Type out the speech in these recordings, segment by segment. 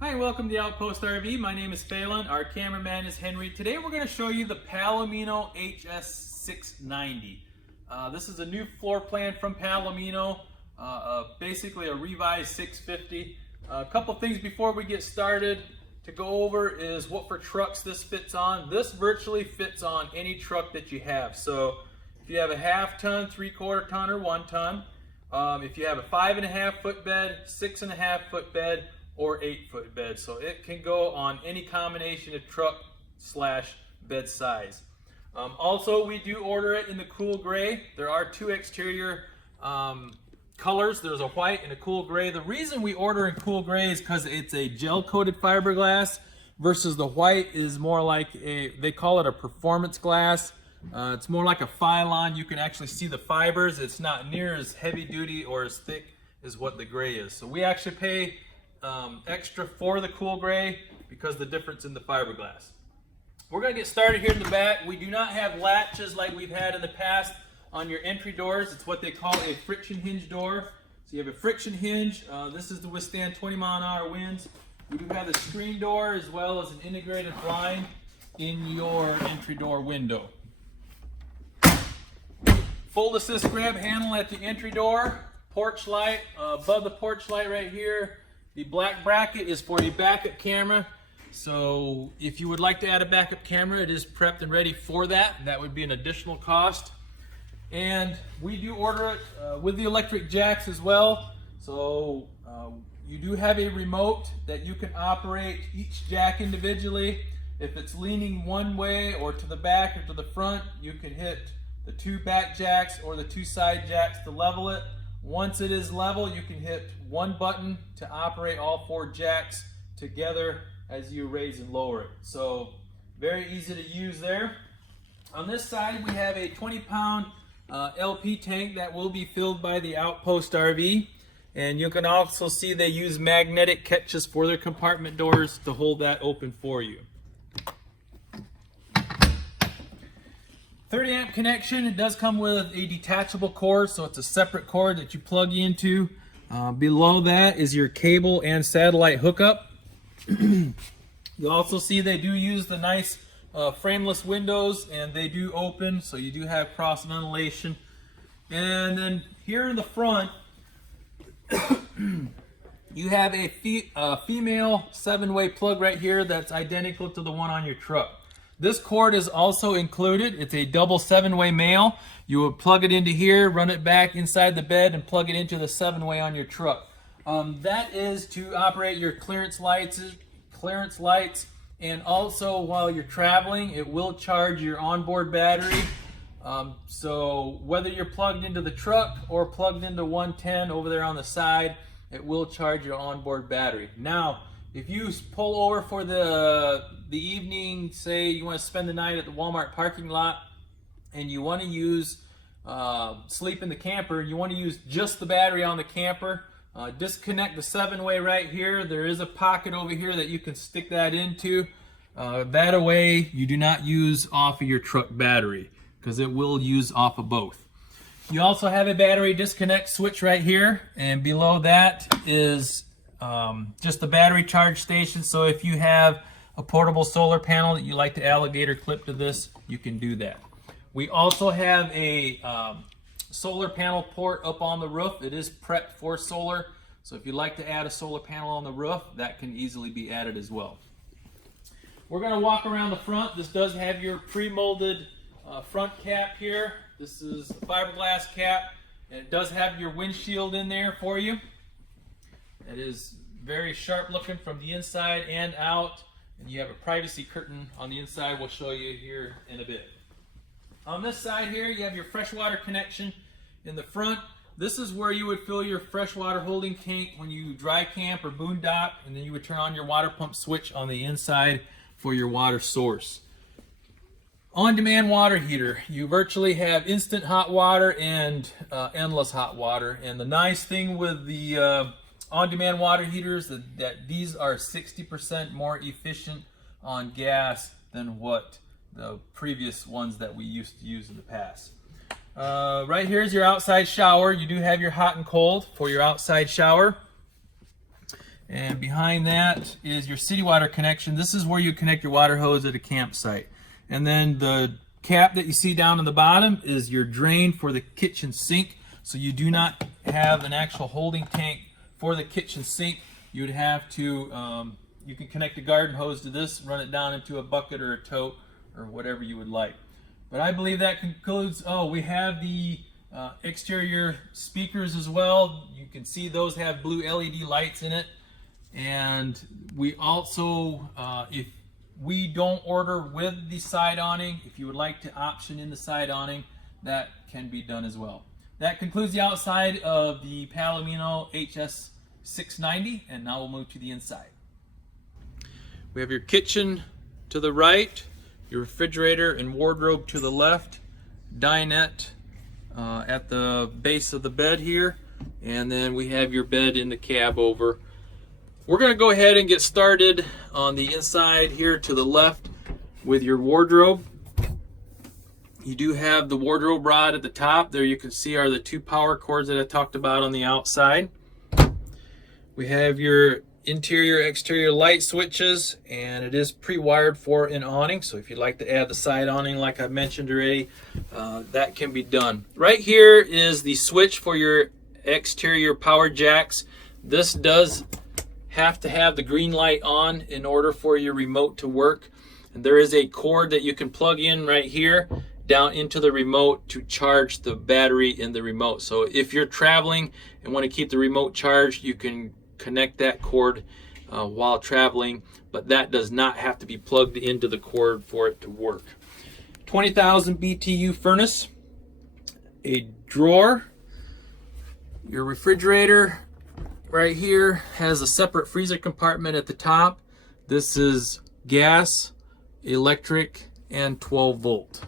Hi and welcome to the Outpost RV. My name is Phelan. Our cameraman is Henry. Today we're going to show you the Palomino HS690. This is a new floor plan from Palomino, basically a revised 650. A couple things before we get started to go over is what for trucks this fits on. This virtually fits on any truck that you have. So if you have a half-ton, three-quarter ton, or 1 ton, if you have a 5.5 foot bed, 6.5 foot bed, or 8-foot bed, so it can go on any combination of truck slash bed size. Also, we do order it in the cool gray. There are two exterior colors. There's a white and a cool gray. The reason we order in cool gray is because it's a gel coated fiberglass versus the white is more like they call it a performance glass. It's more like a Phylon. You can actually see the fibers. It's not near as heavy duty or as thick as what the gray is. So we actually pay extra for the cool gray because the difference in the fiberglass. We're going to get started here in the back. We do not have latches like we've had in the past on your entry doors. It's what they call a friction hinge door. So you have a friction hinge. This is to withstand 20-mile-an-hour winds. We do have the screen door as well as an integrated blind in your entry door window. Full assist grab handle at the entry door. Porch light above the porch light right here. The black bracket is for a backup camera. So if you would like to add a backup camera, it is prepped and ready for that. That would be an additional cost. And we do order it with the electric jacks as well. So you do have a remote that you can operate each jack individually. If it's leaning one way or to the back or to the front, you can hit the 2 back jacks or the 2 side jacks to level it. Once it is level, you can hit one button to operate all 4 jacks together as you raise and lower it. So very easy to use there. On this side, we have a 20-pound LP tank that will be filled by the Outpost RV. And you can also see they use magnetic catches for their compartment doors to hold that open for you. 30 amp connection. It does come with a detachable cord, so it's a separate cord that you plug into. Below that is your cable and satellite hookup. You'll also see they do use the nice frameless windows, and they do open, so you do have cross ventilation. And then here in the front, you have a female 7-way plug right here that's identical to the one on your truck. This cord is also included. It's a double 7-way male. You would plug it into here, run it back inside the bed, and plug it into the 7-way on your truck. That is to operate your clearance lights, and also while you're traveling, it will charge your onboard battery. So whether you're plugged into the truck or plugged into 110 over there on the side, it will charge your onboard battery. Now, if you pull over for the evening, say you want to spend the night at the Walmart parking lot and you want to use sleep in the camper, you want to use just the battery on the camper, disconnect the 7-way right here. There is a pocket over here that you can stick that into. That way you do not use off of your truck battery because it will use off of both. You also have a battery disconnect switch right here, and below that is just the battery charge station. So if you have a portable solar panel that you like to alligator clip to this, you can do that. We also have a solar panel port up on the roof. It is prepped for solar, so if you'd like to add a solar panel on the roof, that can easily be added as well. We're going to walk around the front. This does have your pre-molded front cap here. This is the fiberglass cap, and it does have your windshield in there for you. It is very sharp looking from the inside and out, and you have a privacy curtain on the inside. We'll show you here in a bit. On this side here, you have your freshwater connection in the front. This is where you would fill your freshwater holding tank when you dry camp or boondock, and then you would turn on your water pump switch on the inside for your water source. On-demand water heater. You virtually have instant hot water and endless hot water. And the nice thing with the on-demand water heaters that these are 60% more efficient on gas than what the previous ones that we used to use in the past. Right here is your outside shower. You do have your hot and cold for your outside shower. And behind that is your city water connection. This is where you connect your water hose at a campsite. And then the cap that you see down on the bottom is your drain for the kitchen sink. So you do not have an actual holding tank for the kitchen sink. You would have to, you can connect a garden hose to this, run it down into a bucket or a tote or whatever you would like. But I believe that concludes, oh, we have the exterior speakers as well. You can see those have blue LED lights in it. And we also, if we don't order with the side awning, if you would like to option in the side awning, that can be done as well. That concludes the outside of the Palomino HS690, and now we'll move to the inside. We have your kitchen to the right, your refrigerator and wardrobe to the left, dinette at the base of the bed here, and then we have your bed in the cab over. We're going to go ahead and get started on the inside here to the left with your wardrobe. You do have the wardrobe rod at the top. There you can see are the two power cords that I talked about on the outside. We have your interior exterior light switches, and it is pre-wired for an awning, so if you'd like to add the side awning like I mentioned already, that can be done. Right here is the switch for your exterior power jacks. This does have to have the green light on in order for your remote to work, and there is a cord that you can plug in right here down into the remote to charge the battery in the remote. So if you're traveling and want to keep the remote charged, you can connect that cord while traveling, but that does not have to be plugged into the cord for it to work. 20,000 BTU furnace, a drawer, your refrigerator right here has a separate freezer compartment at the top. This is gas, electric, and 12 volt.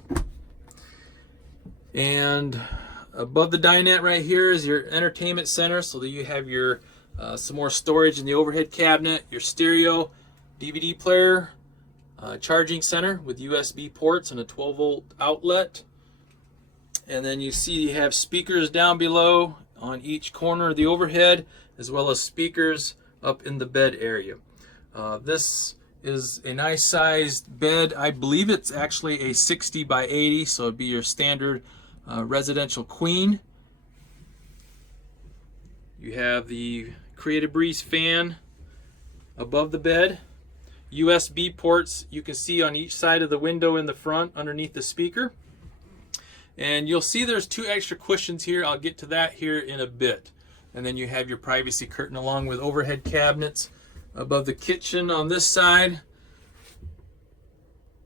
And above the dinette right here is your entertainment center, so that you have your some more storage in the overhead cabinet, your stereo, DVD player, charging center with USB ports and a 12 volt outlet. And then you see you have speakers down below on each corner of the overhead, as well as speakers up in the bed area. This is a nice sized bed. I believe it's actually a 60 by 80, so it'd be your standard residential queen. You have the Creative Breeze fan above the bed. USB ports you can see on each side of the window in the front underneath the speaker. And you'll see there's two extra cushions here. I'll get to that here in a bit. And then you have your privacy curtain along with overhead cabinets above the kitchen on this side.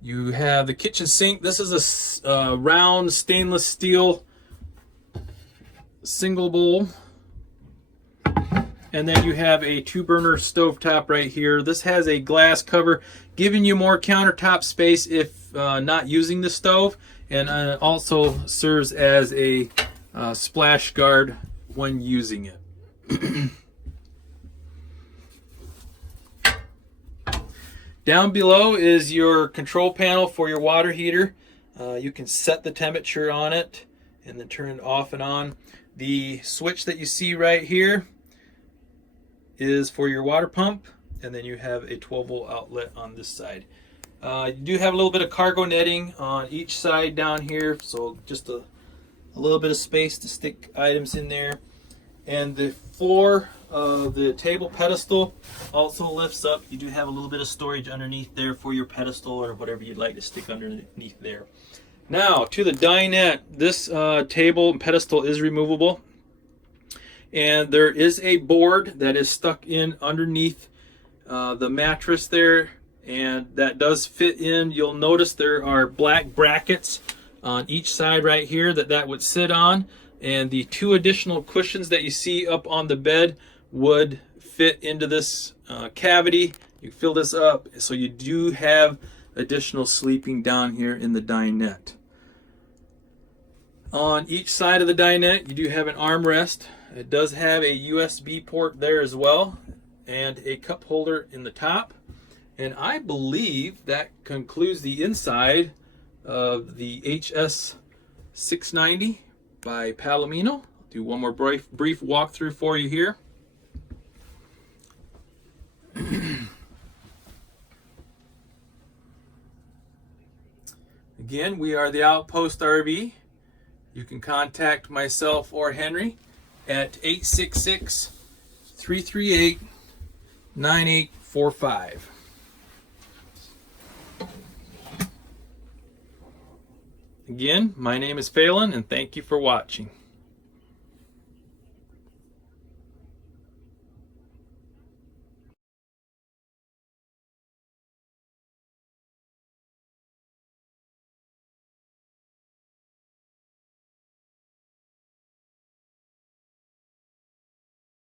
You have the kitchen sink. This is a round stainless steel single bowl. And then you have a 2-burner stovetop right here. This has a glass cover, giving you more countertop space if not using the stove, and also serves as a splash guard when using it. Down below is your control panel for your water heater. You can set the temperature on it and then turn it off and on. The switch that you see right here is for your water pump, and then you have a 12 volt outlet on this side. You do have a little bit of cargo netting on each side down here, so just a little bit of space to stick items in there. And the floor of the table pedestal also lifts up. You do have a little bit of storage underneath there for your pedestal or whatever you'd like to stick underneath there. Now to the dinette. This table and pedestal is removable, and there is a board that is stuck in underneath the mattress there, and that does fit in. You'll notice there are black brackets on each side right here that would sit on, and the 2 additional cushions that you see up on the bed would fit into this cavity. You fill this up, so you do have additional sleeping down here in the dinette. On each side of the dinette you do have an armrest. It does have a USB port there as well, and a cup holder in the top. And I believe that concludes the inside of the HS690 by Palomino. I'll do one more brief walkthrough for you here. Again, we are the Outpost RV. You can contact myself or Henry at 866-338-9845. Again, my name is Phelan, and thank you for watching.